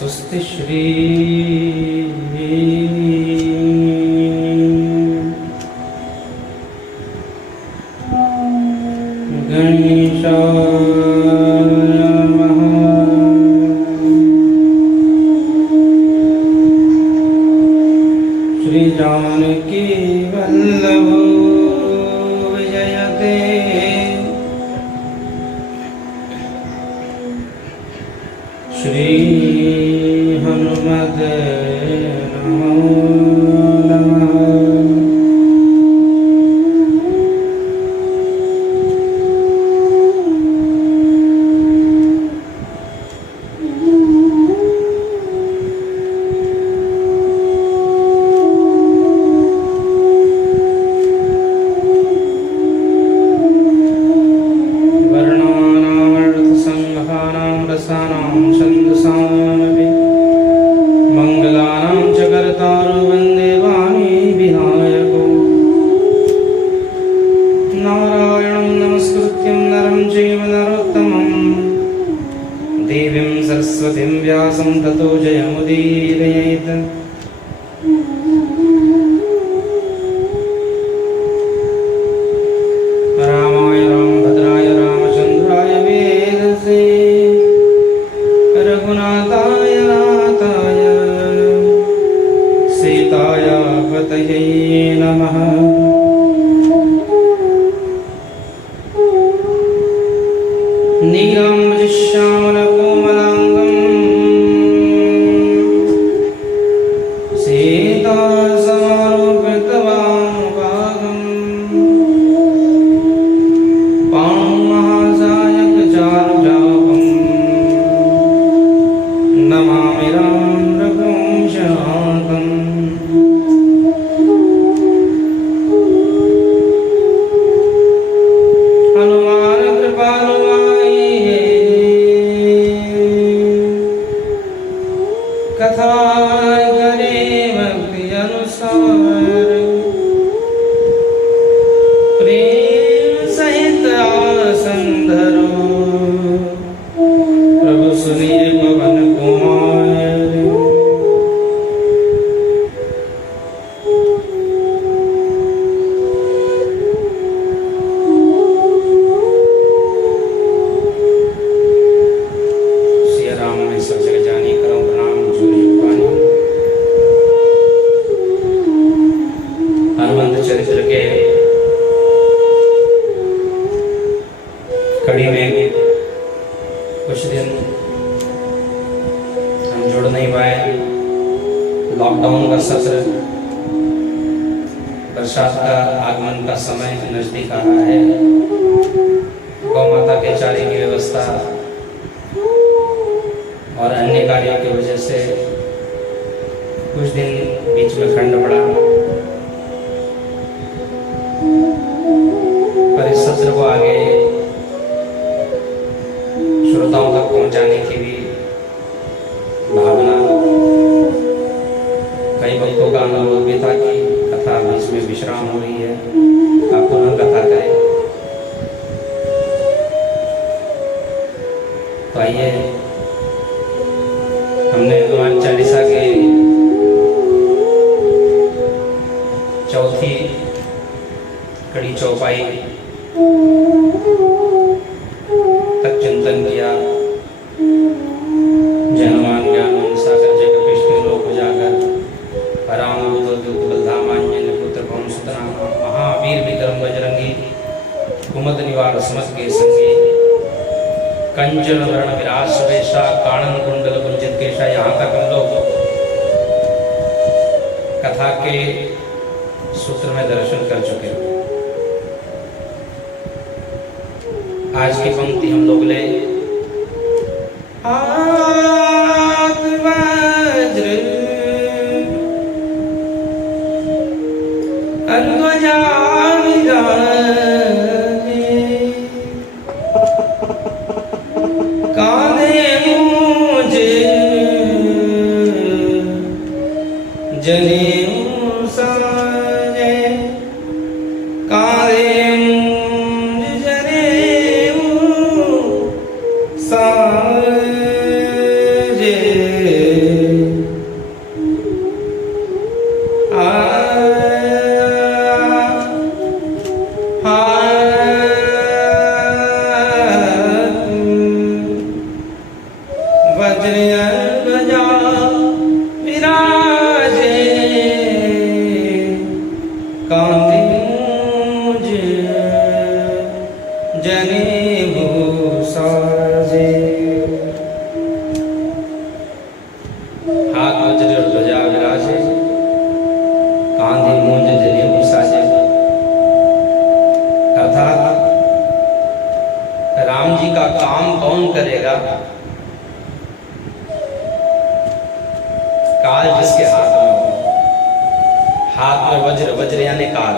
स्वस्ति श्री गणेशाय नमः। श्री जानकी वल्लभो विजयते श्री हनुमते नमो नमः। देवीं सरस्वतीं व्यासं ततो जयमुदीरयेत्। रामाय रामभद्राय रामचन्द्राय वेदसे रघुनाथाय नाथाय सीताय पतये नमः। नीलाम्बुजश्यामलकोमलाङ्गं सीतासमारोपितवामभागं पाणिमहासायकचारुचापं नमामि राम रघुवंशनाथम्। हनुमान कृपालु कथा करे भक्ति अनुसार प्रेम सहित आसन धरो प्रभु सुनिए पवन कुमार। सिया राम में सब जगह जानी करो प्रणाम हनुमंत चरित्र के कड़ी में कुछ दिन हम जुड़ नहीं पाए। लॉकडाउन का सत्र, बरसात का आगमन का समय नजदीक आ रहा है। गौ माता के चारे की व्यवस्था और अन्य कार्यों की वजह से कुछ दिन बीच में खंड पड़ा, पर इस सत्र को आगे श्रोताओं तक पहुंचाने की भी भावना, कई भक्तों का अनुरोध भी था कि कथा बीच में विश्राम हो रही है, आप पुनः कथा करें। तो आइए, हमने हनुमान चालीसा के चौथी कड़ी चौपाई तक चिंतन किया। जय हनुमान ज्ञान सागर जय कपीश लोक उजागर राम दूत बलधाम आंजनेय पुत्र पवन सुत नाम महावीर विक्रम बजरंगी कुमद निवार समस्त के संगी कंचन वर्ण विराज वेशा कानन कुंडल कुंजित केशा। यहाँ तक हम लोग कथा के सूत्र में दर्शन कर चुके हैं। आज की पंक्ति हम लोग ले हाथ वज्र ध्वजा विराजे कांधे मूंज जनेऊ साजे कांधे मूंज जनेऊ साजे कौन करेगा? काल जिसके हाथ में हो, हाथ में वज्र, वज्र यानी काल,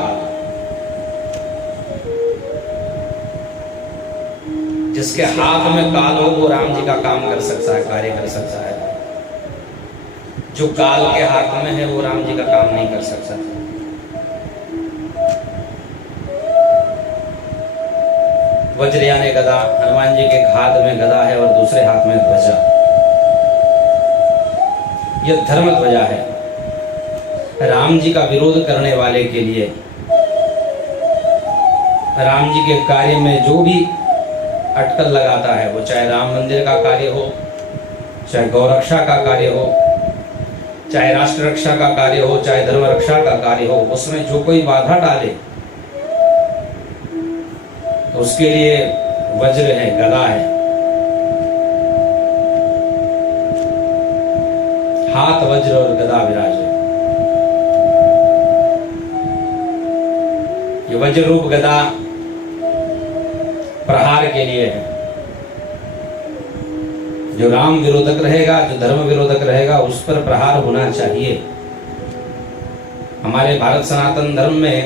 जिसके हाथ में काल हो वो राम जी का काम कर सकता है, कार्य कर सकता है। जो काल के हाथ में है वो राम जी का काम नहीं कर सकता। वज्र यानी गदा, हनुमान जी के हाथ में गदा है और दूसरे हाथ में ध्वजा। यह धर्म ध्वजा है। राम जी का विरोध करने वाले के लिए, राम जी के कार्य में जो भी अटकल लगाता है, वो चाहे राम मंदिर का कार्य हो, चाहे गौरक्षा का कार्य हो, चाहे राष्ट्र रक्षा का कार्य हो, चाहे धर्म रक्षा का कार्य हो, उसमें जो कोई बाधा डाले तो उसके लिए वज्र है, गदा है। हाथ वज्र और गदा विराजे। ये वज्र रूप गदा प्रहार के लिए है। जो राम विरोधक रहेगा, जो धर्म विरोधक रहेगा, उस पर प्रहार होना चाहिए। हमारे भारत सनातन धर्म में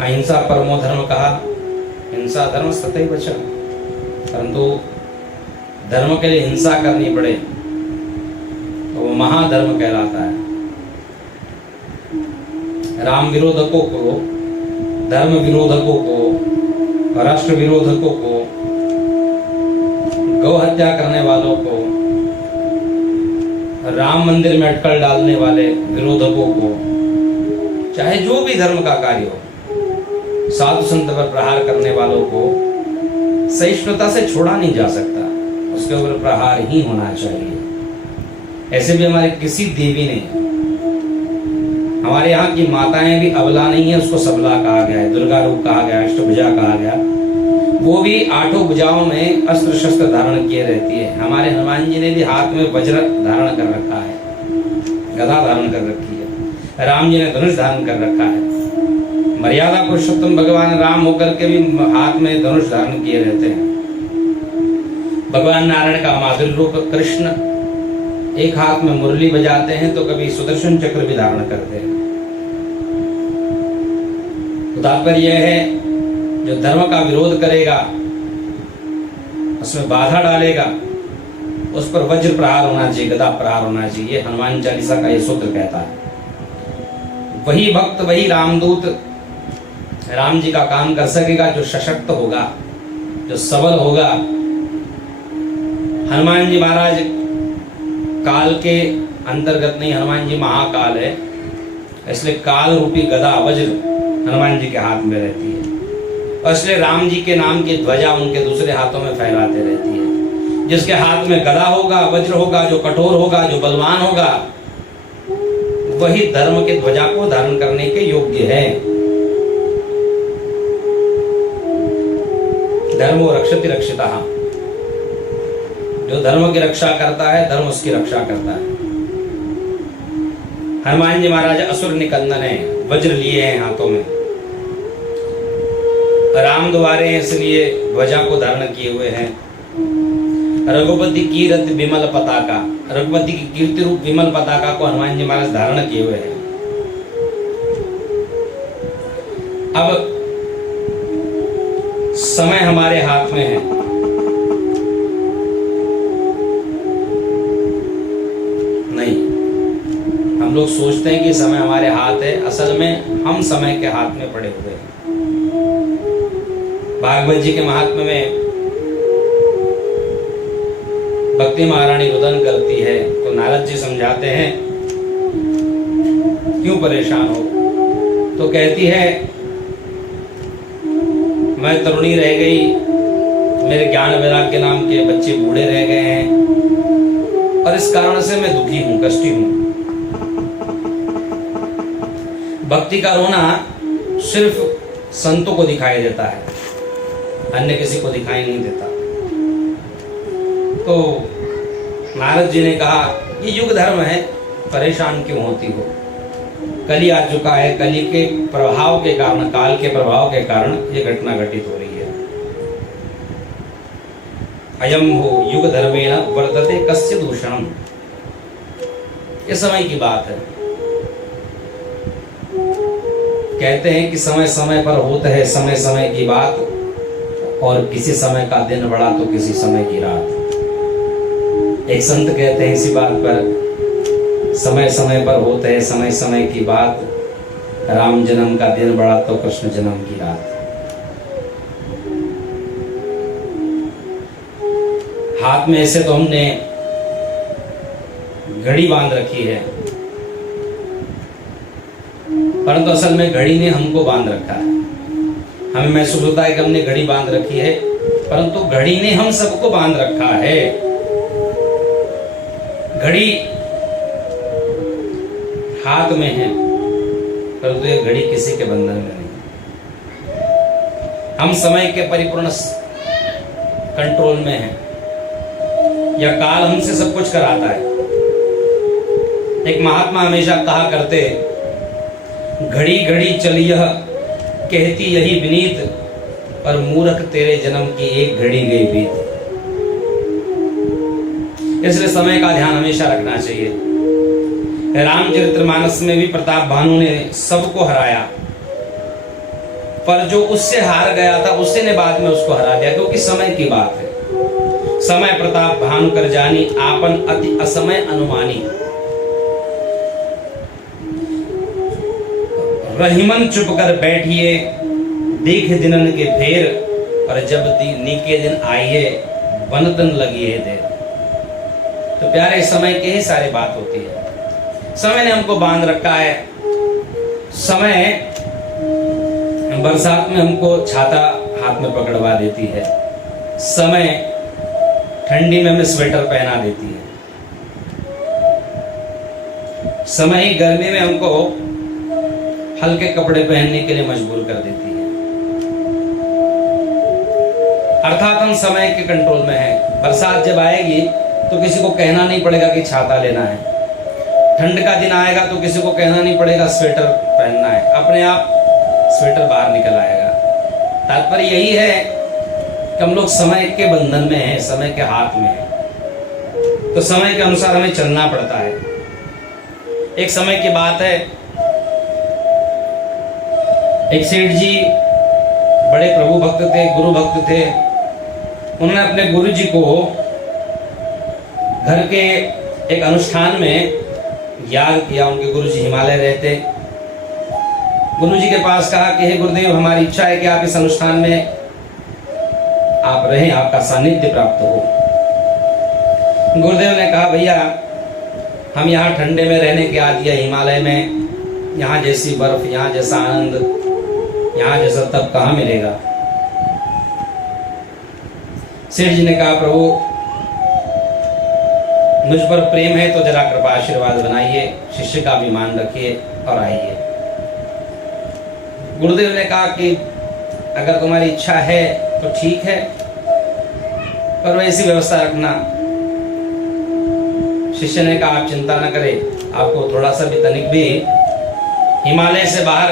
अहिंसा परमो धर्म कहा। हिंसा धर्म सतैव बचा, परंतु धर्म के लिए हिंसा करनी पड़े तो वो महाधर्म कहलाता है। राम विरोधकों को, धर्म विरोधकों को, राष्ट्र विरोधकों को, गौ हत्या करने वालों को, राम मंदिर में अटकल डालने वाले विरोधकों को, चाहे जो भी धर्म का कार्य हो, साधु संत पर प्रहार करने वालों को सहिष्णुता से छोड़ा नहीं जा सकता। उसके ऊपर प्रहार ही होना चाहिए। ऐसे भी हमारे किसी देवी ने, हमारे यहाँ की माताएं भी अबला नहीं है, उसको सबला कहा गया है, दुर्गा रूप कहा गया, अष्टभुजा कहा गया। वो भी 8 भुजाओं में अस्त्र शस्त्र धारण किए रहती है। हमारे हनुमान जी ने भी हाथ में वज्र धारण कर रखा है, गदा धारण कर रखी है। राम जी ने धनुष धारण कर रखा है। मर्यादा पुरुषोत्तम भगवान राम होकर के भी हाथ में धनुष धारण किए रहते हैं। भगवान नारायण का माधुर्य रूप कृष्ण एक हाथ में मुरली बजाते हैं तो कभी सुदर्शन चक्र भी धारण करते हैं। तो तात्पर्य यह है, जो धर्म का विरोध करेगा, उसमें बाधा डालेगा, उस पर वज्र प्रहार होना चाहिए, गदा प्रहार होना चाहिए। हनुमान चालीसा का यह सूत्र कहता है। वही भक्त, वही रामदूत राम जी का काम कर सकेगा जो सशक्त होगा, जो सबल होगा। हनुमान जी महाराज काल के अंतर्गत नहीं, हनुमान जी महाकाल है, इसलिए काल रूपी गदा वज्र हनुमान जी के हाथ में रहती है। और इसलिए राम जी के नाम की ध्वजा उनके दूसरे हाथों में फहराते रहती है। जिसके हाथ में गदा होगा, वज्र होगा, जो कठोर होगा, जो बलवान होगा, वही धर्म के ध्वजा को धारण करने के योग्य है। धर्मो रक्षति रक्षितः। जो धर्म की रक्षा करता है, धर्म उसकी रक्षा करता है। हनुमान जी महाराज असुर निकंदन है, वज्र लिए हैं हाथों में, राम द्वारे हैं, इसलिए ध्वजा को धारण किए हुए हैं। रघुपति कीरत विमल पताका, रघुपति की कीर्ति रूप विमल पताका को हनुमान जी महाराज धारण किए हुए हैं। अब समय हमारे हाथ में है। नहीं, हम लोग सोचते हैं कि समय हमारे हाथ है, असल में हम समय के हाथ में पड़े हुए हैं। भागवत जी के महात्म्य में भक्ति महारानी रुदन करती है तो नारद जी समझाते हैं, क्यों परेशान हो? तो कहती है, मैं तरुणी रह गई, मेरे ज्ञान वैराग्य नाम के बच्चे बूढ़े रह गए हैं और इस कारण से मैं दुखी हूं, कष्टी हूं। भक्ति का रोना सिर्फ संतों को दिखाई देता है, अन्य किसी को दिखाई नहीं देता। तो नारद जी ने कहा, ये युग धर्म है, परेशान क्यों होती हो? कली आ चुका है, कली के प्रभाव के कारण, काल के प्रभाव के कारण ये घटना घटित हो रही है। अयम हो युग धर्मेण वर्तते कस्य दूषणम। ये समय की बात है। कहते हैं कि समय समय पर होता है समय समय की बात, और किसी समय का दिन बड़ा तो किसी समय की रात। एक संत कहते हैं इसी बात पर, समय समय पर होता है समय समय की बात, राम जन्म का दिन बड़ा तो कृष्ण जन्म की रात। हाथ में ऐसे तो हमने घड़ी बांध रखी है, परंतु असल में घड़ी ने हमको बांध रखा है। हमें महसूस होता है कि हमने घड़ी बांध रखी है, परंतु घड़ी ने हम सबको बांध रखा है। घड़ी हाथ में है, परंतु ये घड़ी किसी के बंधन में नहीं। हम समय के परिपूर्ण कंट्रोल में हैं, या काल हमसे सब कुछ कराता है। एक महात्मा हमेशा कहा करते, घड़ी घड़ी चलियह कहती यही विनीत, पर मूर्ख तेरे जन्म की एक घड़ी गई बीत। इसलिए समय का ध्यान हमेशा रखना चाहिए। रामचरितमानस में भी प्रताप भानु ने सबको हराया, पर जो उससे हार गया था उसी ने बाद में उसको हरा दिया, क्योंकि समय की बात है। समय प्रताप भानु कर जानी, आपन अति असमय अनुमानी। रहीमन चुप कर बैठिए देख दिनन के फेर, और जब नीके दिन आइए बनतन लगी है देर। तो प्यारे, समय के ही सारी बात होती है। समय ने हमको बांध रखा है। समय बरसात में हमको छाता हाथ में पकड़वा देती है, समय ठंडी में हमें स्वेटर पहना देती है, समय ही गर्मी में हमको हल्के कपड़े पहनने के लिए मजबूर कर देती है। अर्थात हम समय के कंट्रोल में हैं। बरसात जब आएगी तो किसी को कहना नहीं पड़ेगा कि छाता लेना है। ठंड का दिन आएगा तो किसी को कहना नहीं पड़ेगा स्वेटर पहनना है, अपने आप स्वेटर बाहर निकल आएगा। तात्पर्य यही है कि हम लोग समय के बंधन में हैं, समय के हाथ में हैं, तो समय के अनुसार हमें चलना पड़ता है। एक समय की बात है, एक सेठ जी बड़े प्रभु भक्त थे, गुरु भक्त थे। उन्होंने अपने गुरु जी को घर के एक अनुष्ठान में याद किया। उनके गुरु जी हिमालय रहते। गुरु जी के पास कहा कि हे गुरुदेव, हमारी इच्छा है कि आप इस अनुष्ठान में आप रहें, आपका सानिध्य प्राप्त हो। गुरुदेव ने कहा, भैया हम यहाँ ठंडे में रहने के आदी है, हिमालय में यहाँ जैसी बर्फ, यहाँ जैसा आनंद, यहाँ जैसा तब कहाँ मिलेगा। सेठ जी ने कहा, प्रभु मुझ पर प्रेम है तो जरा कृपा आशीर्वाद बनाइए, शिष्य का भी मान रखिए और आइए। गुरुदेव ने कहा कि अगर तुम्हारी इच्छा है तो ठीक है, पर वैसी व्यवस्था रखना। शिष्य ने कहा, आप चिंता न करें, आपको थोड़ा सा भी तनिक भी हिमालय से बाहर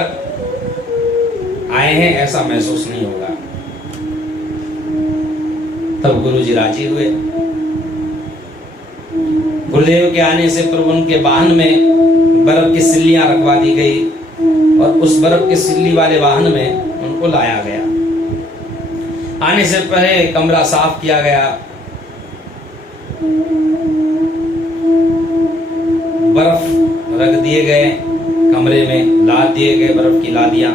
आए हैं ऐसा महसूस नहीं होगा। तब गुरु जी राजी हुए। गुरुदेव के आने से प्रभु उनके वाहन में बर्फ की सिल्लियां रखवा दी गई, और उस बर्फ की सिल्ली वाले वाहन में उनको लाया गया। आने से पहले कमरा साफ किया गया, बर्फ रख दिए गए कमरे में, लाद दिए गए बर्फ की लादियां,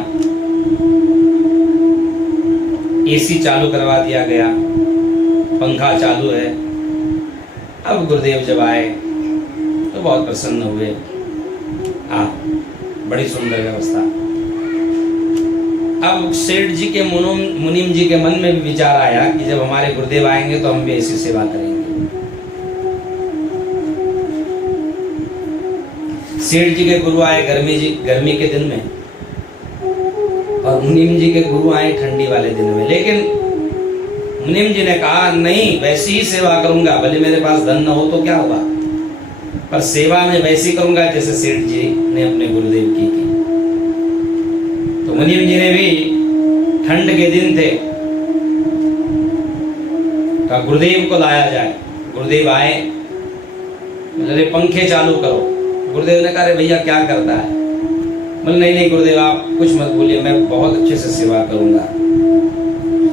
एसी चालू करवा दिया गया, पंखा चालू है। अब गुरुदेव जब आए तो बहुत प्रसन्न हुए। बड़ी सुंदर व्यवस्था। अब सेठ जी के मुनीम जी के मन में भी विचार आया कि जब हमारे गुरुदेव आएंगे तो हम भी ऐसी सेवा करेंगे। सेठ जी के गुरु आए गर्मी के दिन में, और मुनीम जी के गुरु आए ठंडी वाले दिन में। लेकिन मुनीम जी ने कहा, नहीं, वैसी ही सेवा करूंगा, भले मेरे पास धन न हो तो क्या हुआ, पर सेवा में वैसी करूंगा जैसे सेठ जी ने अपने गुरुदेव की। तो मुनीम जी ने भी, ठंड के दिन थे, कहा गुरुदेव को लाया जाए। गुरुदेव आए, बोले पंखे चालू करो। गुरुदेव ने कहा अरे भैया क्या करता है? बोले नहीं नहीं गुरुदेव आप कुछ मत बोलिए, मैं बहुत अच्छे से सेवा करूंगा।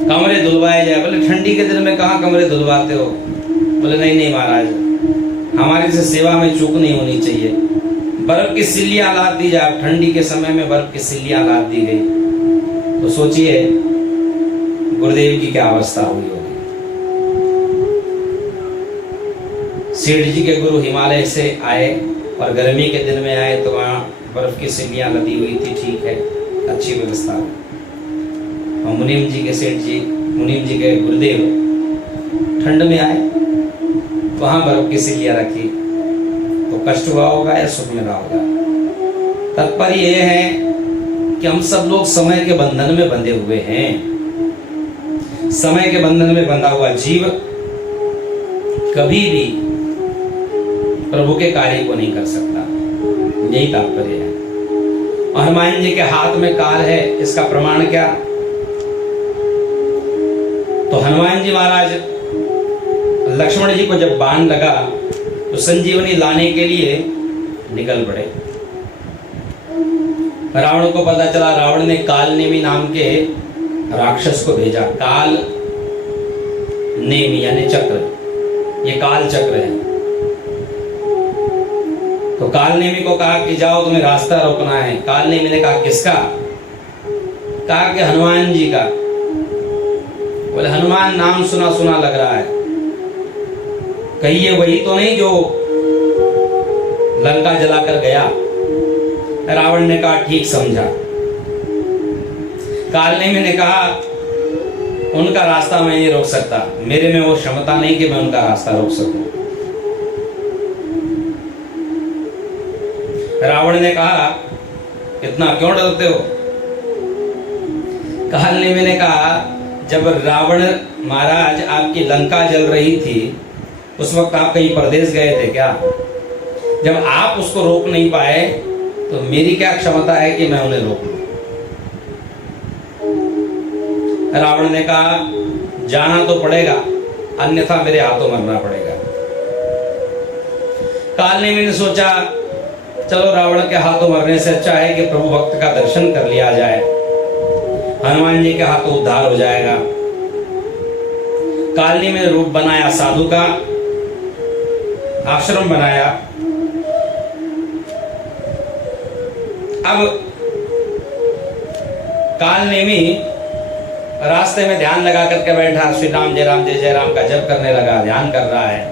कमरे धुलवाए जाए। बोले ठंडी के दिन में कहाँ कमरे धुलवाते हो? बोले नहीं नहीं महाराज, हमारी से सेवा में चूक नहीं होनी चाहिए। बर्फ की सिल्लियां लाद दी जाए। ठंडी के समय में बर्फ की सिल्लियां लाद दी गई तो सोचिए गुरुदेव की क्या अवस्था हुई होगी। सेठ जी के गुरु हिमालय से आए और गर्मी के दिन में आए तो वहाँ बर्फ की सिल्लियां लदी हुई थी, ठीक है, अच्छी व्यवस्था। और मुनीम जी के सेठ जी, मुनीम जी के गुरुदेव ठंड में आए, वहां बर्फ की सिल्लियां रखी तो कष्ट हुआ होगा या सुख मिला होगा। तात्पर्य यह है कि हम सब लोग समय के बंधन में बंधे हुए हैं। समय के बंधन में बंधा हुआ जीव कभी भी प्रभु के कार्य को नहीं कर सकता, यही तात्पर्य है। और हनुमान जी के हाथ में काल है, इसका प्रमाण क्या? तो हनुमान जी महाराज लक्ष्मण जी को जब बाण लगा तो संजीवनी लाने के लिए निकल पड़े। रावण को पता चला, रावण ने काल नेमी नाम के राक्षस को भेजा। काल नेमी यानी चक्र, ये काल चक्र है। तो काल नेमी को कहा कि जाओ तुम्हें रास्ता रोकना है। काल नेमी ने कहा किसका? कहा कि हनुमान जी का। बोले हनुमान नाम सुना सुना लग रहा है, कहिए वही तो नहीं जो लंका जलाकर गया? रावण ने कहा ठीक समझा। काल नेमी ने कहा उनका रास्ता मैं नहीं रोक सकता, मेरे में वो क्षमता नहीं कि मैं उनका रास्ता रोक सकूं। रावण ने कहा इतना क्यों डरते हो? काल नेमी ने कहा जब रावण महाराज आपकी लंका जल रही थी उस वक्त आप कहीं परदेश गए थे क्या? जब आप उसको रोक नहीं पाए तो मेरी क्या क्षमता है कि मैं उन्हें रोक लूं? रावण ने कहा जाना तो पड़ेगा, अन्यथा मेरे हाथों मरना पड़ेगा। काल नेमी ने सोचा चलो रावण के हाथों मरने से अच्छा है कि प्रभु भक्त का दर्शन कर लिया जाए, हनुमान जी के हाथों उद्धार हो जाएगा। काल नेमी ने रूप बनाया साधु का, आश्रम बनाया। अब काल नेमी रास्ते में ध्यान लगा करके बैठा, श्री राम जय राम जय जय राम का जप करने लगा, ध्यान कर रहा है।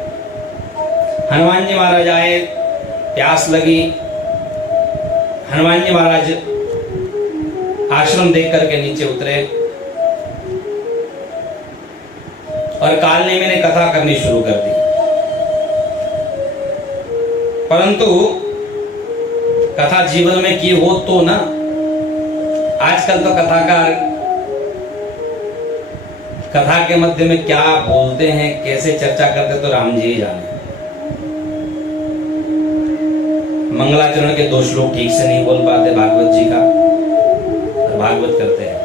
हनुमान जी महाराज आए, प्यास लगी। हनुमान जी महाराज आश्रम देख करके नीचे उतरे और काल नेमी ने कथा करनी शुरू कर दी। परंतु कथा जीवन में की हो तो ना, आजकल तो कथाकार कथा के मध्य में क्या बोलते हैं, कैसे चर्चा करते तो राम जी ही जाने। मंगलाचरण के 2 श्लोक ठीक से नहीं बोल पाते भागवत जी का, और भागवत करते हैं।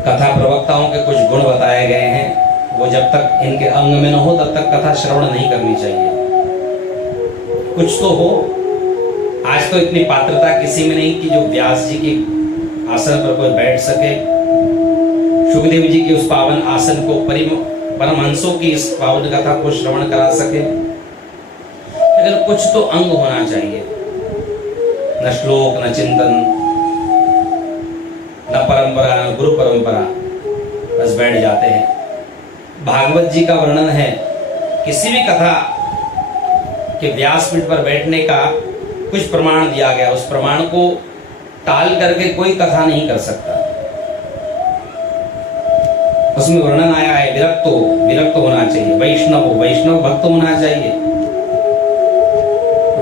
कथा प्रवक्ताओं के कुछ गुण बताए गए हैं, वो जब तक इनके अंग में न हो तब तक कथा श्रवण नहीं करनी चाहिए। कुछ तो हो। आज तो इतनी पात्रता किसी में नहीं कि जो व्यास जी की आसन पर कोई बैठ सके, सुखदेव जी के उस पावन आसन को परमहंसों की इस पावन कथा को श्रवण करा सके। लेकिन कुछ तो अंग होना चाहिए, न श्लोक, न चिंतन, न परंपरा, न गुरु परंपरा, बस बैठ जाते हैं। भागवत जी का वर्णन है, किसी भी कथा के व्यासपीठ पर बैठने का कुछ प्रमाण दिया गया, उस प्रमाण को टाल करके कोई कथा नहीं कर सकता। उसमें वर्णन आया है विरक्त होना चाहिए, वैष्णव भक्त होना चाहिए।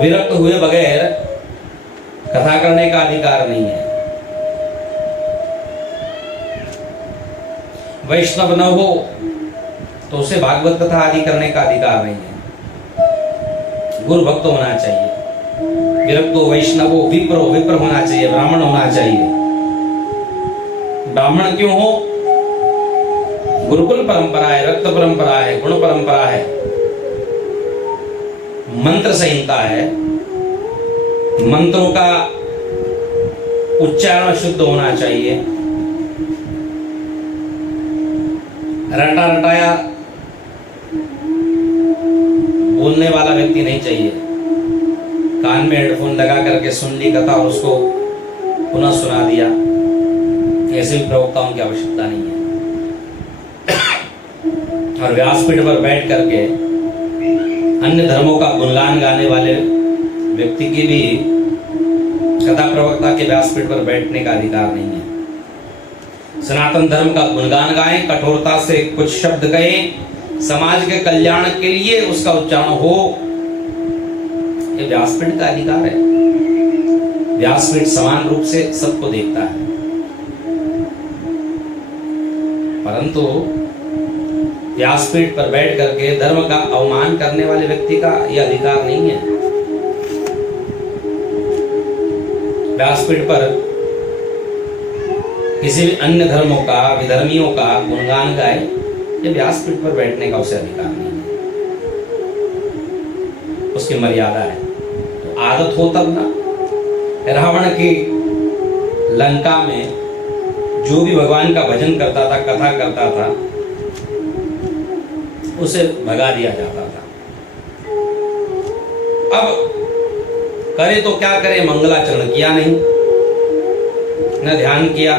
विरक्त हुए बगैर कथा करने का अधिकार नहीं है। वैष्णव न हो तो उसे भागवत कथा आदि करने का अधिकार नहीं है। गुरु भक्त होना चाहिए, विरक्तो वैष्णवो विप्र होना चाहिए, ब्राह्मण होना चाहिए। ब्राह्मण क्यों हो? गुरुकुल परंपरा है, रक्त परंपरा है, गुण परंपरा है, मंत्र संहिता है। मंत्रों का उच्चारण शुद्ध होना चाहिए। रटा रटाया बोलने वाला व्यक्ति नहीं चाहिए। कान में हेडफोन लगा करके सुन ली कथा और उसको पुनः सुना दिया, ऐसे भी प्रवक्ताओं की आवश्यकता नहीं है। और व्यासपीठ पर बैठ करके अन्य धर्मों का गुणगान गाने वाले व्यक्ति की भी कथा प्रवक्ता के व्यासपीठ पर बैठने का अधिकार नहीं है। सनातन धर्म का गुणगान गाएं, कठोरता से कुछ शब्द कहें, समाज के कल्याण के लिए उसका उच्चारण हो, ये व्यासपीठ का अधिकार है। व्यासपीठ समान रूप से सबको देखता है, परंतु व्यासपीठ पर बैठ करके धर्म का अवमान करने वाले व्यक्ति का यह अधिकार नहीं है। व्यासपीठ पर किसी भी अन्य धर्मों का, विधर्मियों का गुणगान गाए, ये व्यासपीठ पर बैठने का उसे अधिकार नहीं है। उसकी मर्यादा है। तो आदत हो तब ना। रावण की लंका में जो भी भगवान का भजन करता था, कथा करता था, उसे भगा दिया जाता था। अब करे तो क्या करे, मंगलाचरण किया नहीं, न ध्यान किया।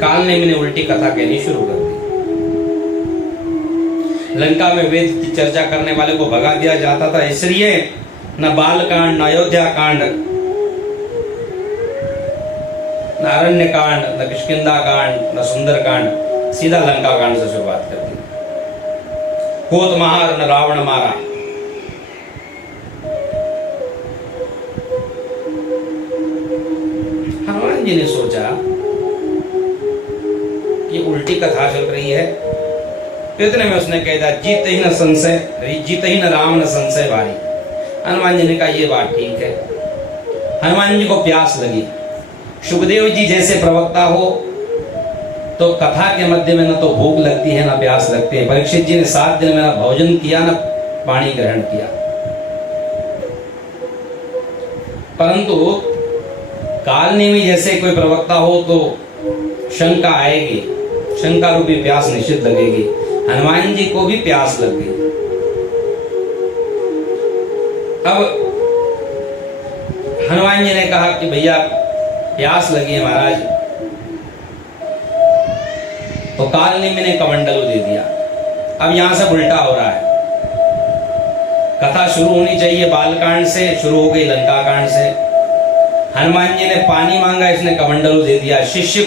कालनेमी ने उल्टी कथा कहनी शुरू कर दी। लंका में वेद की चर्चा करने वाले को भगा दिया जाता था, इसलिए न बालकांड, न अयोध्या कांड, न अरण्य कांड, न किष्किंधा कांड, न सुंदर कांड, सीधा लंका कांड से शुरुआत कर दी। होत महार न रावण मारा। हनुमान जी ने सोचा कि उल्टी कथा चल रही है, इतने में उसने कह दिया, जीत ही न संशय, जीत ही न राम न संशय भारी। हनुमान जी ने कहा ये बात ठीक है। हनुमान जी को प्यास लगी। सुखदेव जी जैसे प्रवक्ता हो तो कथा के मध्य में न तो भूख लगती है न प्यास लगती है। परीक्षित जी ने 7 दिन में न भोजन किया न पानी ग्रहण किया, परंतु कालनेमी जैसे कोई प्रवक्ता हो तो शंका आएगी, शंका रूपी प्यास निश्चित लगेगी। हनुमान जी को भी प्यास लग गई। अब हनुमान जी ने कहा कि भैया प्यास लगी है महाराज, तो कालनेमी ने कमंडलू दे दिया। अब यहां से उल्टा हो रहा है। कथा शुरू होनी चाहिए बालकांड से, शुरू हो गई लंका कांड से। हनुमान जी ने पानी मांगा, इसने कमंडलू दे दिया। शिष्य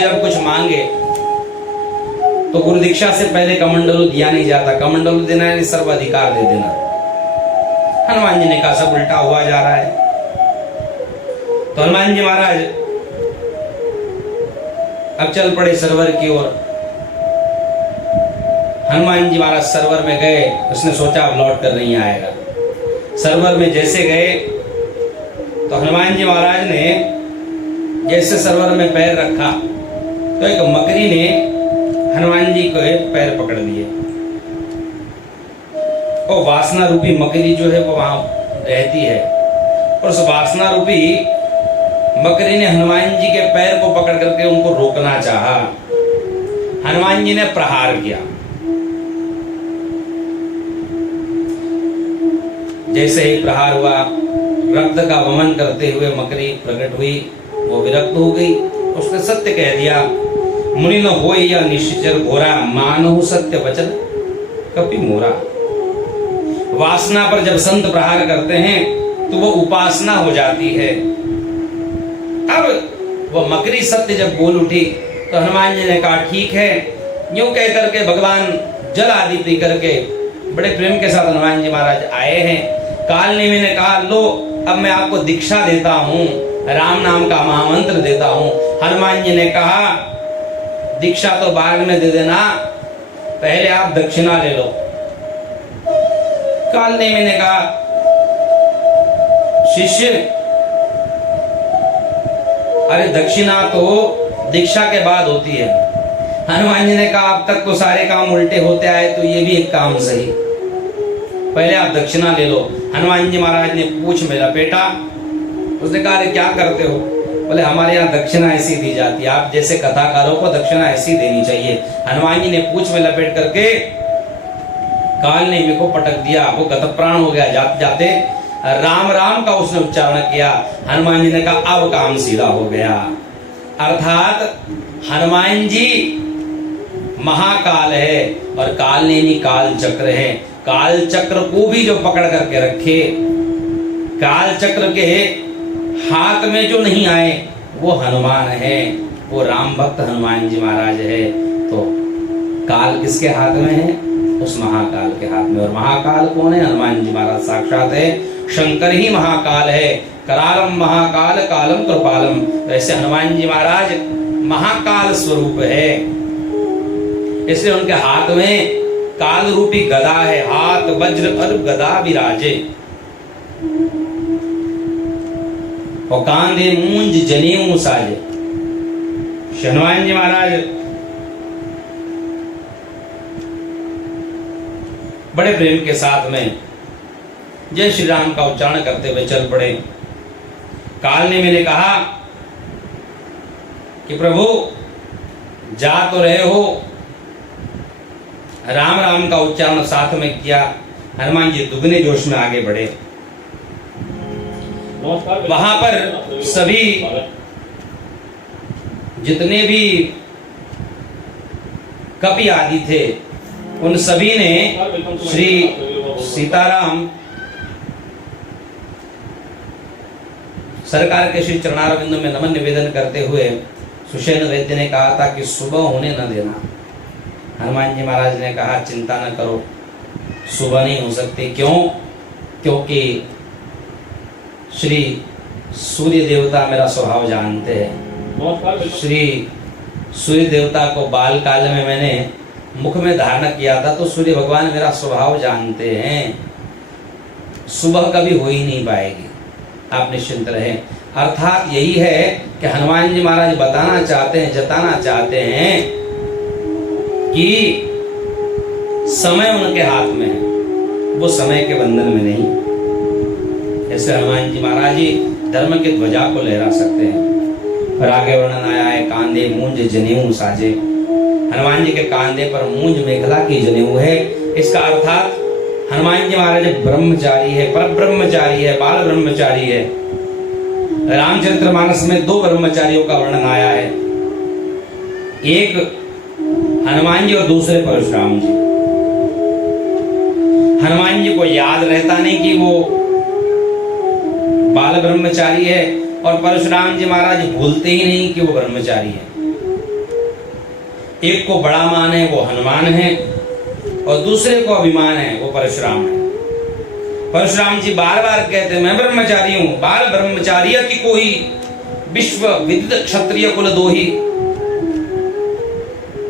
जब कुछ मांगे तो गुरु दीक्षा से पहले कमंडलू दिया नहीं जाता। कमंडलू देना यानी सर्वाधिकार दे देना। हनुमान जी ने कहा सब उल्टा हुआ जा रहा है। तो हनुमान जी महाराज अब चल पड़े सरोवर की ओर। हनुमान जी महाराज सरोवर में गए। उसने सोचा अब लौट कर नहीं आएगा। सरोवर में जैसे गए तो हनुमान जी महाराज ने जैसे सरोवर में पैर रखा तो एक मकड़ी ने हनुमान जी को पैर पकड़ लिए। और वासना रूपी मकड़ी जो है वो वहां रहती है, और उस वासना रूपी मकड़ी ने हनुमान जी के पैर को पकड़ करके उनको रोकना चाहा। हनुमान जी ने प्रहार किया। जैसे ही प्रहार हुआ, रक्त का वमन करते हुए मकड़ी प्रकट हुई। वो विरक्त हो गई। उसने सत्य कह दिया, मुनि न हो या निश्चर घोरा, मानहु सत्य वचन कपि मोरा। वासना पर जब संत प्रहार करते हैं तो वो उपासना हो जाती है। अब वो मकड़ी सत्य जब बोल उठी तो हनुमान जी ने कहा ठीक है। यूं कह करके भगवान जल आदि पी करके बड़े प्रेम के साथ हनुमान जी महाराज आए हैं। कालनेमी ने कहा लो अब मैं आपको दीक्षा देता हूं, राम नाम का महामंत्र देता हूं। हनुमान जी ने कहा दीक्षा तो बाद में दे देना, पहले आप दक्षिणा ले लो। कालनेमी ने कहा शिष्य अरे दक्षिणा तो दीक्षा के बाद होती है। हनुमान जी ने कहा अब तक तो सारे काम उल्टे होते आए, तो ये भी एक काम सही, पहले आप दक्षिणा ले लो। हनुमान जी महाराज ने पूछ में लपेटा। उसने कहा अरे क्या करते हो? बोले हमारे यहाँ दक्षिणा ऐसी दी जाती है, आप जैसे कथाकारों को दक्षिणा ऐसी देनी चाहिए। हनुमान जी ने पूछ में लपेट करके काल ने मेरे को पटक दिया, वो गतप्राण हो गया। जाते जाते राम राम का उसने उच्चारण किया। हनुमान जी ने कहा अब काम सीधा हो गया। अर्थात हनुमान जी महाकाल है और काल ने भी काल चक्र है। काल चक्र को भी जो पकड़ करके रखे, काल चक्र के हाथ में जो नहीं आए वो हनुमान है, वो राम भक्त हनुमान जी महाराज है। तो काल किसके हाथ में है? उस महाकाल के हाथ में। और महाकाल कौन है? हनुमान जी महाराज साक्षात है। शंकर ही महाकाल है। करालम महाकाल कालम कृपालम। वैसे हनुमान जी महाराज महाकाल स्वरूप है, इसलिए उनके हाथ में काल रूपी गदा है। हाथ वज्र और गदा विराजे, और कांधे मूंज जनेऊ साजे। हनुमान जी महाराज बड़े प्रेम के साथ में जय श्री राम का उच्चारण करते हुए चल पड़े। काल ने मैंने कहा कि प्रभु जा तो रहे हो, राम राम का उच्चारण साथ में किया। हनुमान जी दुगने जोश में आगे बढ़े। वहां पर सभी जितने भी कपि आदि थे उन सभी ने श्री सीताराम सरकार के श्री चरणारविंदों में नमन निवेदन करते हुए सुषेण वैद्य ने कहा था कि सुबह होने न देना। हनुमान जी महाराज ने कहा चिंता न करो, सुबह नहीं हो सकती। क्यों? क्योंकि श्री सूर्य देवता मेरा स्वभाव जानते हैं। श्री सूर्य देवता को बाल काल में मैंने मुख में धारण किया था, तो सूर्य भगवान मेरा स्वभाव जानते हैं, सुबह कभी हो ही नहीं पाएगी, आप निश्चिंत रहें। अर्थात यही है कि हनुमान जी महाराज बताना चाहते हैं, जताना चाहते हैं कि समय उनके हाथ में है, वो समय के बंधन में नहीं। ऐसे हनुमान जी महाराज जी धर्म के ध्वजा को लहरा सकते हैं। और आगे वर्णन आया है कांधे मूंज जनेऊ साजे। हनुमान जी के कांधे पर मूंज मेखला की जनेऊ है। इसका अर्थात हनुमान जी महाराज ब्रह्मचारी है, पर ब्रह्मचारी है, बाल ब्रह्मचारी है। रामचरितमानस में दो ब्रह्मचारियों का वर्णन आया है, एक हनुमान जी और दूसरे परशुराम जी। हनुमान जी को याद रहता नहीं कि वो बाल ब्रह्मचारी है, और परशुराम जी महाराज भूलते ही नहीं कि वो ब्रह्मचारी है। एक को बड़ा मान है, वो हनुमान है, और दूसरे को अभिमान है, वो परशुराम है। परशुराम जी बार बार कहते मैं ब्रह्मचारी हूं, बाल ब्रह्मचारी की कोई विश्व विदित क्षत्रिय कुल दोही,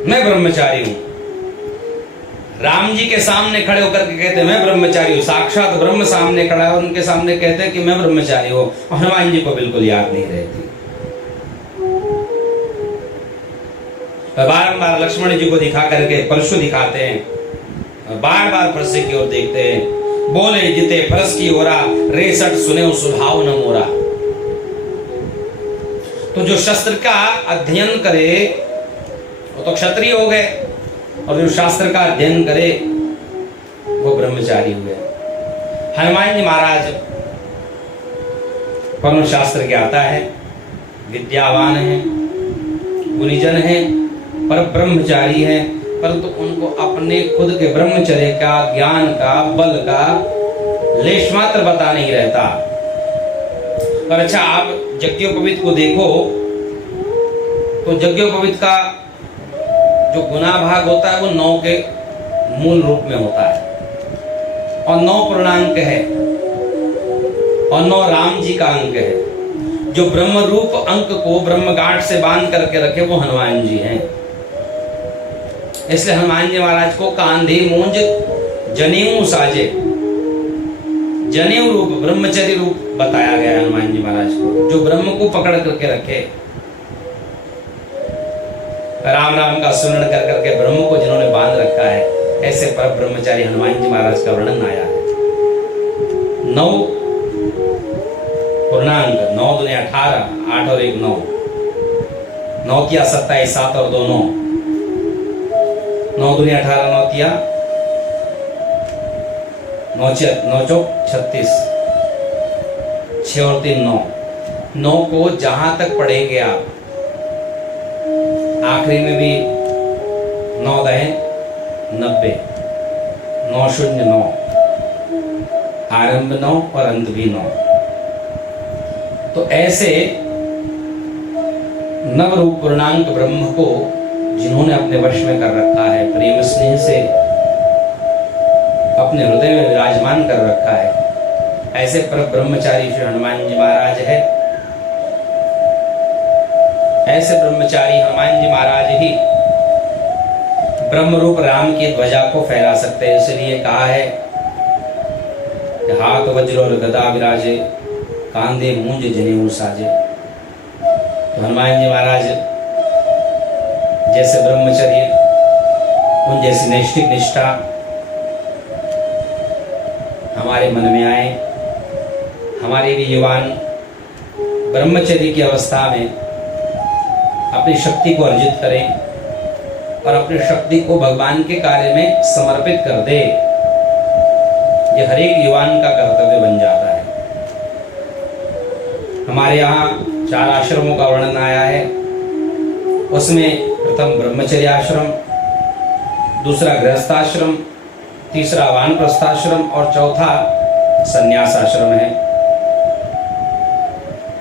मैं ब्रह्मचारी हूं। राम जी के सामने खड़े होकर के कहते मैं ब्रह्मचारी हूं, साक्षात ब्रह्म सामने खड़ा है, उनके सामने कहते कि मैं ब्रह्मचारी हूं। हनुमान जी को बिल्कुल याद नहीं रहती। बारंबार लक्ष्मण जी को दिखा करके परशु दिखाते हैं, बार बार परसे की ओर देखते हैं। बोले जिते परस की ओरा, रेसठ सुने सुभाव न मोरा। तो जो शस्त्र का अध्ययन करे वो तो क्षत्रिय हो गए, और जो शास्त्र का अध्ययन करे वो ब्रह्मचारी हुए। हनुमान जी महाराज परम शास्त्र ज्ञाता है, विद्यावान है, गुणीजन है, पर ब्रह्मचारी है, परंतु उनको अपने खुद के ब्रह्मचर्य का, ज्ञान का, बल का लेश मात्र पता नहीं रहता। और अच्छा, आप यज्ञोपवीत को देखो तो यज्ञोपवीत का जो गुना भाग होता है वो 9 के मूल रूप में होता है, और 9 पूर्णांक है, और 9 राम जी का अंक है। जो ब्रह्म रूप अंक को ब्रह्म गांठ से बांध करके रखे वो हनुमान जी हैं। इसलिए हनुमान जी महाराज को कांधे मूंज जनेऊ साजे, जनेऊ रूप ब्रह्मचर्य रूप बताया गया हनुमान जी महाराज को, जो ब्रह्म को पकड़ करके रखे। राम राम का सुमरण कर करके ब्रह्म को जिन्होंने बांध रखा है, ऐसे पर ब्रह्मचारी हनुमान जी महाराज का वर्णन आया है। 9 पूर्णांक 9 दूने 18, 8 और 1 9, 9 तिया 27, 7 और 2 9, 9 दूने 18, 9 तिया 9 चौक 36, 6 और 3 9, 9 को जहां तक पढ़ेंगे आप, आखिरी में भी 9 दहे 90, 9 शून्य 9, आरंभ 9 और अंत भी 9। तो ऐसे नवरूप पूर्णांक ब्रह्म को जिन्होंने अपने वश में कर रखा है, प्रेम स्नेह से अपने हृदय में विराजमान कर रखा है, ऐसे पर ब्रह्मचारी श्री हनुमान जी महाराज है। ऐसे ब्रह्मचारी हनुमान जी महाराज ही ब्रह्म रूप राम की ध्वजा को फहरा सकते हैं। इसलिए कहा है कि हाथ वज्र और गदा विराजे, कांधे मूंज जनेऊ साजे। तो हनुमान जी महाराज जैसे ब्रह्मचर्य, उन जैसी नैष्ठिक निष्ठा हमारे मन में आए, हमारे भी युवान ब्रह्मचर्य की अवस्था में अपनी शक्ति को अर्जित करें और अपनी शक्ति को भगवान के कार्य में समर्पित कर दे। ये हर एक युवान का कर्तव्य बन जाता है। हमारे यहाँ 4 आश्रमों का वर्णन आया है। उसमें प्रथम ब्रह्मचर्य आश्रम, दूसरा गृहस्थाश्रम, तीसरा वानप्रस्थाश्रम और चौथा संन्यास आश्रम है।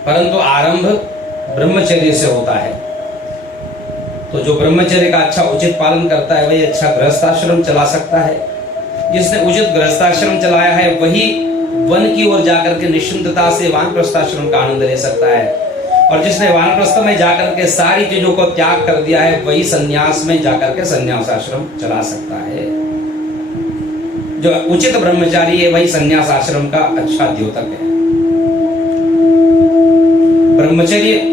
परंतु आरंभ ब्रह्मचर्य से होता है। तो जो ब्रह्मचर्य का अच्छा उचित पालन करता है वही अच्छा गृहस्थाश्रम चला सकता है। जिसने उचित गृहस्थाश्रम चलाया है वही वन की ओर जाकर के निश्चिंतता से वानप्रस्थाश्रम का आनंद ले सकता है, और जिसने वानप्रस्थ में जाकर के सारी चीजों को त्याग कर दिया है वही संन्यास में जाकर के संन्यास आश्रम चला सकता है। जो उचित ब्रह्मचारी है वही संन्यास आश्रम का अच्छा द्योतक है। ब्रह्मचर्य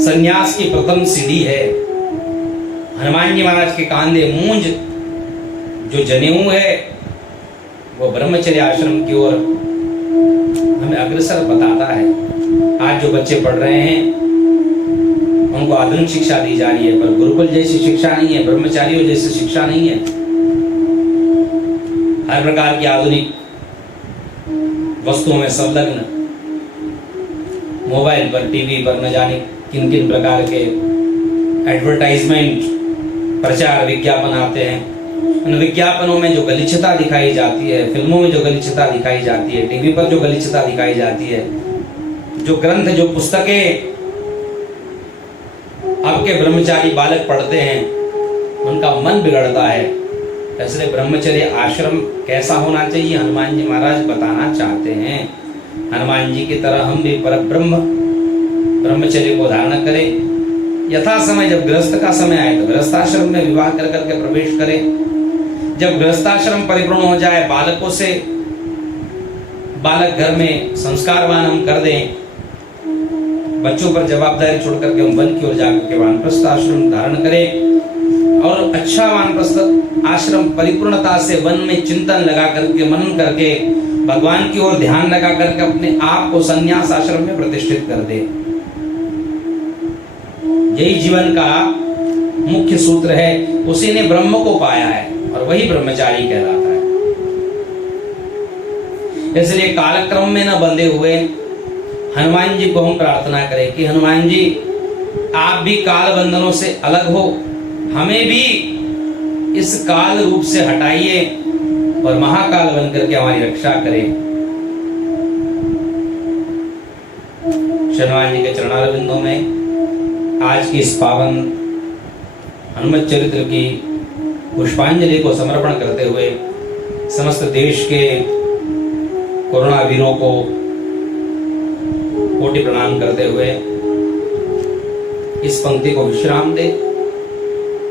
संन्यास की प्रथम सीढ़ी है। हनुमान जी महाराज के कांधे मूंज जो जनेऊ है वो ब्रह्मचर्य आश्रम की ओर हमें अग्रसर बताता है। आज जो बच्चे पढ़ रहे हैं उनको आधुनिक शिक्षा दी जा रही है, पर गुरुकुल जैसी शिक्षा नहीं है, ब्रह्मचारियों जैसी शिक्षा नहीं है। हर प्रकार की आधुनिक वस्तुओं में संलग्न, मोबाइल पर, टीवी पर न जाने किन किन प्रकार के एडवर्टाइजमेंट, प्रचार विज्ञापन आते हैं। उन विज्ञापनों में जो गलिच्छता दिखाई जाती है, फिल्मों में जो गलिच्छता दिखाई जाती है, टीवी पर जो गलिच्छता दिखाई जाती है, जो ग्रंथ, जो पुस्तकें अब के ब्रह्मचारी बालक पढ़ते हैं, उनका मन बिगड़ता है। इसलिए ब्रह्मचर्य आश्रम कैसा होना चाहिए हनुमान जी महाराज बताना चाहते हैं। हनुमान जी की तरह हम भी परब्रह्म ब्रह्मचर्य को धारण करें। यथा समय जब गृहस्थ का समय आए तो गृहस्थाश्रम में विवाह कर करके प्रवेश करें। जब गृहस्थाश्रम परिपूर्ण हो जाए, बालकों से बालक घर में संस्कारवान हम कर दें, बच्चों पर जवाबदारी छोड़ करके हम वन की ओर जाकर के वानप्रस्थ आश्रम धारण करें और अच्छा वानप्रस्थ आश्रम परिपूर्णता से वन में चिंतन लगा करके, मनन करके, भगवान की ओर ध्यान लगा करके अपने आप को संन्यास आश्रम में प्रतिष्ठित कर दे। यही जीवन का मुख्य सूत्र है। उसी ने ब्रह्म को पाया है और वही ब्रह्मचारी कहलाता है। इसलिए कालक्रम में न बंधे हुए हनुमान जी को हम प्रार्थना करें कि हनुमान जी आप भी काल बंधनों से अलग हो, हमें भी इस काल रूप से हटाइए और महाकाल बनकर के हमारी रक्षा करें। हनुमान जी के चरणारविंदों में आज की इस पावन हनुमत चरित्र की पुष्पांजलि को समर्पण करते हुए समस्त देश के कोरोना वीरों को कोटि प्रणाम करते हुए इस पंक्ति को विश्राम दे।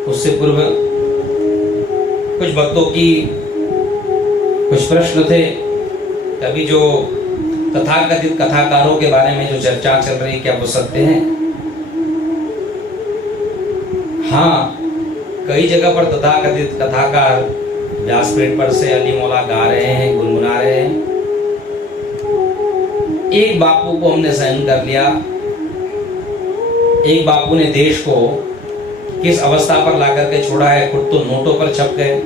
उससे पूर्व कुछ भक्तों की कुछ प्रश्न थे। अभी जो तथाकथित कथाकारों के बारे में जो चर्चा चल रही, क्या वो सत्य है? हाँ, कई जगह पर तथाकथित कथाकार व्यासपीठ पर से अली मौला गा रहे हैं, गुनगुना रहे हैं। एक बापू को हमने सहन कर लिया। एक बापू ने देश को किस अवस्था पर लाकर के छोड़ा है, खुद तो नोटों पर छप गए,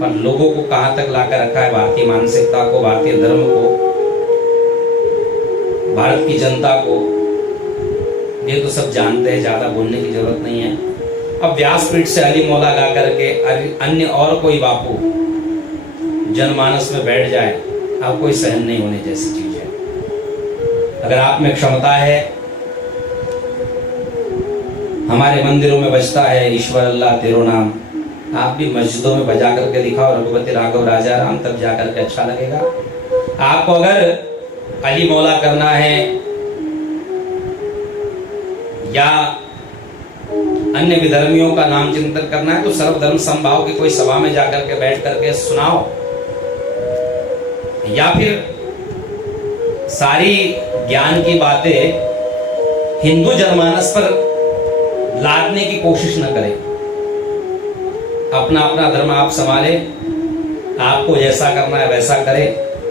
पर लोगों को कहां तक लाकर रखा है, भारतीय मानसिकता को, भारतीय धर्म को, भारत की जनता को। ये तो सब जानते हैं, ज्यादा बोलने की जरूरत नहीं है। अब व्यासपीठ से अली मौला गा करके अन्य और कोई बापू जनमानस में बैठ जाए, अब कोई सहन नहीं होने जैसी चीज है। अगर आप में क्षमता है, हमारे मंदिरों में बजता है ईश्वर अल्लाह तेरो नाम, आप भी मस्जिदों में बजा करके दिखाओ रघुपति राघव राजा राम, तब जा करके अच्छा लगेगा। आपको अगर अली मौला करना है या अन्य विधर्मियों का नाम चिंतन करना है, तो सर्वधर्म समभाव की कोई सभा में जाकर के बैठ करके सुनाओ, या फिर सारी ज्ञान की बातें हिंदू जनमानस पर लादने की कोशिश न करें। अपना अपना धर्म आप संभाले, आपको जैसा करना है वैसा करें,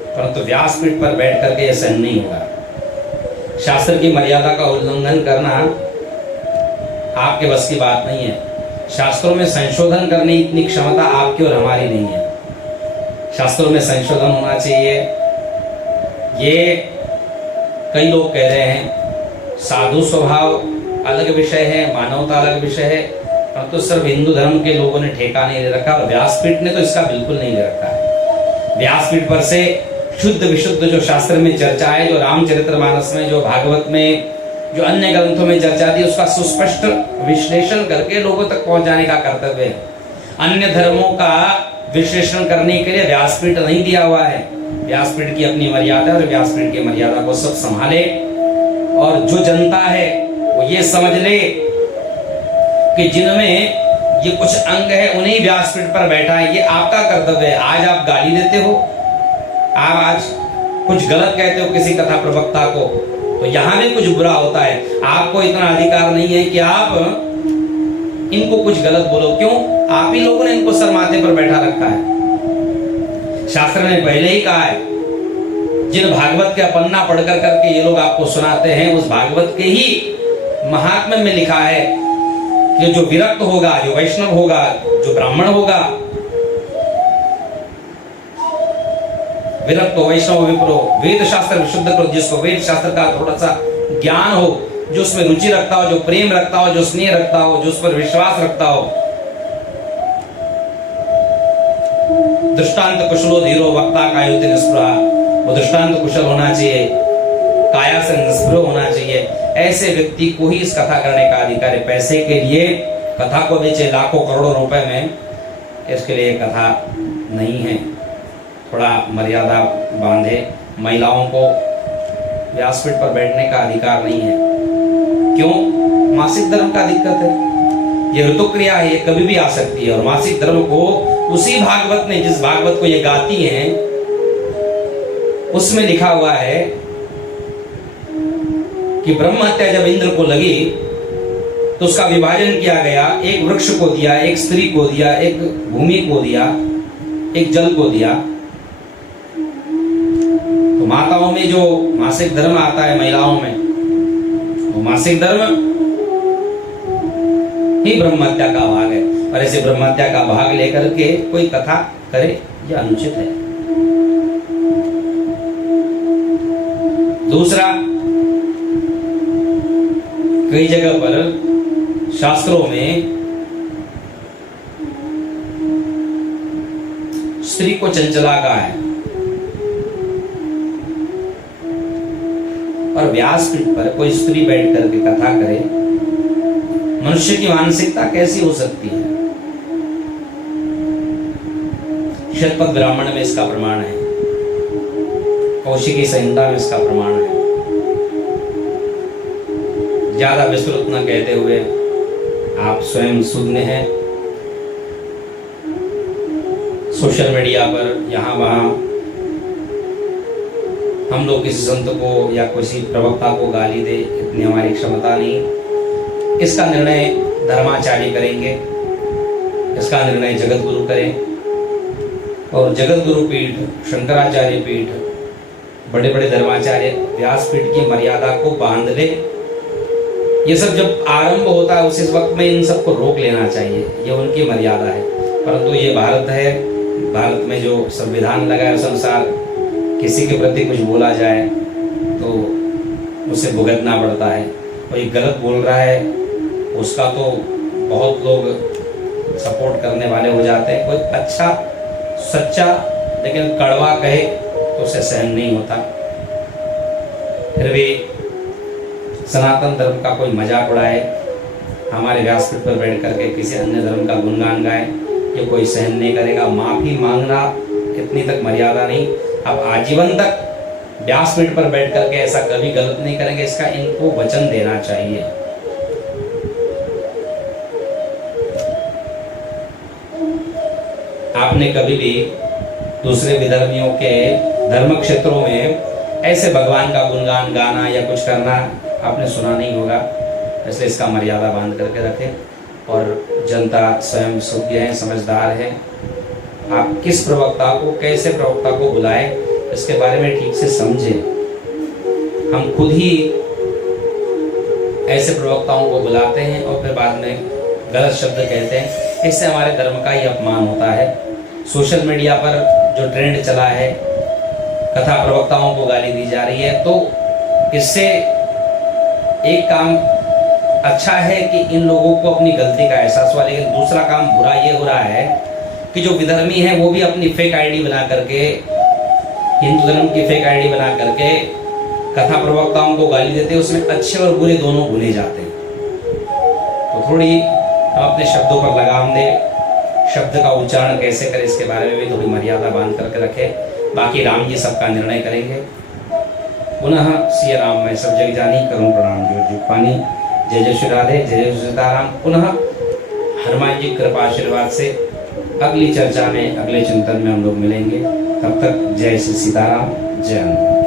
परंतु व्यासपीठ पर बैठ करके यह सहन नहीं होगा। शास्त्र की मर्यादा का उल्लंघन करना आपके बस की बात नहीं है। शास्त्रों में संशोधन करने की इतनी क्षमता आपकी और हमारी नहीं है। शास्त्रों में संशोधन होना चाहिए। ये कई लोग कह रहे हैं साधु स्वभाव अलग विषय है, मानवता अलग विषय है, परंतु तो सिर्फ हिंदू धर्म के लोगों ने ठेका नहीं ले रखा, और व्यासपीठ ने तो इसका बिल्कुल नहीं ले रखा है। व्यासपीठ पर से शुद्ध विशुद्ध जो शास्त्र में चर्चा है, जो रामचरितमानस में, जो भागवत में, जो अन्य ग्रंथों में चर्चा दी, उसका सुस्पष्ट विश्लेषण करके लोगों तक पहुंचाने का कर्तव्य है। अन्य धर्मों का विश्लेषण करने के लिए व्यासपीठ नहीं दिया हुआ है। व्यासपीठ की अपनी मर्यादा, और व्यासपीठ की मर्यादा को सब संभाले, और जो जनता है वो ये समझ ले कि जिनमें ये कुछ अंग है उन्हीं व्यासपीठ पर बैठा है। ये आपका कर्तव्य है। आज आप गाली देते हो, आप आज कुछ गलत कहते हो किसी कथा प्रवक्ता को, तो यहां भी कुछ बुरा होता है। आपको इतना अधिकार नहीं है कि आप इनको कुछ गलत बोलो। क्यों? आप ही लोगों ने इनको सर माथे पर बैठा रखा है। शास्त्र ने पहले ही कहा है, जिन भागवत के पन्ना पढ़कर करके ये लोग आपको सुनाते हैं, उस भागवत के ही महात्म्य में लिखा है कि जो विरक्त होगा, जो वैष्णव होगा, जो ब्राह्मण होगा, विरक्त हो, वैष्णव, विप्रो, वेद शास्त्र विशुद्ध करो, जिसको वेद शास्त्र का थोड़ा सा ज्ञान हो, जो उसमें रुचि रखता हो, जो प्रेम रखता हो, जो स्नेह रखता हो, जो उस पर विश्वास रखता हो। दृष्टांत कुशलो धीरो वक्ता कायुति निस्पृहा, वो दृष्टांत कुशल होना चाहिए, काया से निस्पृह होना चाहिए। ऐसे व्यक्ति को ही इस कथा करने का अधिकार है। पैसे के लिए कथा को बेचे लाखों करोड़ों रुपए में, इसके लिए कथा नहीं है। थोड़ा मर्यादा बांधे। महिलाओं को व्यासपीठ पर बैठने का अधिकार नहीं है। क्यों? मासिक धर्म का दिक्कत है। ये ऋतुक्रिया है, ये कभी भी आ सकती है। और मासिक धर्म को उसी भागवत ने, जिस भागवत को ये गाती हैं, उसमें लिखा हुआ है कि ब्रह्म हत्या जब इंद्र को लगी तो उसका विभाजन किया गया। एक वृक्ष को दिया, एक स्त्री को दिया, एक भूमि को दिया, एक जल को दिया। तो माताओं में जो मासिक धर्म आता है, महिलाओं में, वो मासिक धर्म ही ब्रह्म हत्या का भाग है। और ऐसे ब्रह्म हत्या का भाग लेकर के कोई कथा करे, यह अनुचित है। दूसरा, कई जगह पर शास्त्रों में स्त्री को चंचला कहा है, और व्यासपीठ पर कोई स्त्री बैठ करके कथा करे। मनुष्य की मानसिकता कैसी हो सकती है? शतपथ ब्राह्मण में इसका प्रमाण है, कौशिकी संहिता में इसका प्रमाण है। ज्यादा विस्तृत न कहते हुए आप स्वयं सुज्ञ हैं। सोशल मीडिया पर यहाँ वहाँ हम लोग किसी संत को या किसी प्रवक्ता को गाली दे, इतनी हमारी क्षमता नहीं। इसका निर्णय धर्माचार्य करेंगे, इसका निर्णय जगत गुरु करें। और जगत गुरु पीठ, शंकराचार्य पीठ, बड़े बड़े धर्माचार्य व्यासपीठ की मर्यादा को बांध ले। ये सब जब आरंभ होता है उसी वक्त में इन सबको रोक लेना चाहिए, ये उनकी मर्यादा है। परंतु ये भारत है, भारत में जो संविधान लगा है उस अनुसार किसी के प्रति कुछ बोला जाए तो उसे भुगतना पड़ता है। कोई गलत बोल रहा है उसका तो बहुत लोग सपोर्ट करने वाले हो जाते हैं। कोई अच्छा सच्चा लेकिन कड़वा कहे तो उसे सहन नहीं होता। फिर भी सनातन धर्म का कोई मजाक उड़ाए, हमारे व्यासपीठ पर बैठ करके किसी अन्य धर्म का गुणगान गाए, ये कोई सहन नहीं करेगा। माफी मांगना इतनी तक मर्यादा नहीं, अब आजीवन तक व्यासपीठ पर बैठ करके ऐसा कभी गलत नहीं करेंगे, इसका इनको वचन देना चाहिए। आपने कभी भी दूसरे विधर्मियों के धर्म क्षेत्रों में ऐसे भगवान का गुणगान गाना या कुछ करना आपने सुना नहीं होगा, इसलिए इसका मर्यादा बांध करके रखें। और जनता स्वयं सुज्ञ है, समझदार है। आप किस प्रवक्ता को, कैसे प्रवक्ता को बुलाएं, इसके बारे में ठीक से समझें। हम खुद ही ऐसे प्रवक्ताओं को बुलाते हैं और फिर बाद में गलत शब्द कहते हैं, इससे हमारे धर्म का ही अपमान होता है। सोशल मीडिया पर जो ट्रेंड चला है, कथा प्रवक्ताओं को गाली दी जा रही है, तो इससे एक काम अच्छा है कि इन लोगों को अपनी गलती का एहसास हुआ, लेकिन दूसरा काम बुरा ये हो रहा है कि जो विधर्मी है वो भी अपनी फेक आईडी बना करके, हिंदू धर्म की फेक आईडी बना करके कथा प्रवक्ताओं को गाली देते हैं, उसमें अच्छे और बुरे दोनों भुने जाते हैं। तो थोड़ी हम अपने शब्दों पर लगाम दें, शब्द का उच्चारण कैसे करें इसके बारे में भी थोड़ी मर्यादा बांध करके रखें। बाकी राम जी सबका निर्णय करेंगे। पुनः सिया राम मैं सब जग जानी, करूं प्रणाम जो पानी। जय जय श्री राधे, जय जय सीताराम। पुनः हनुमान जी कृपा आशीर्वाद से अगली चर्चा में, अगले चिंतन में हम लोग मिलेंगे। तब तक जय श्री सीताराम, जय हनुमान।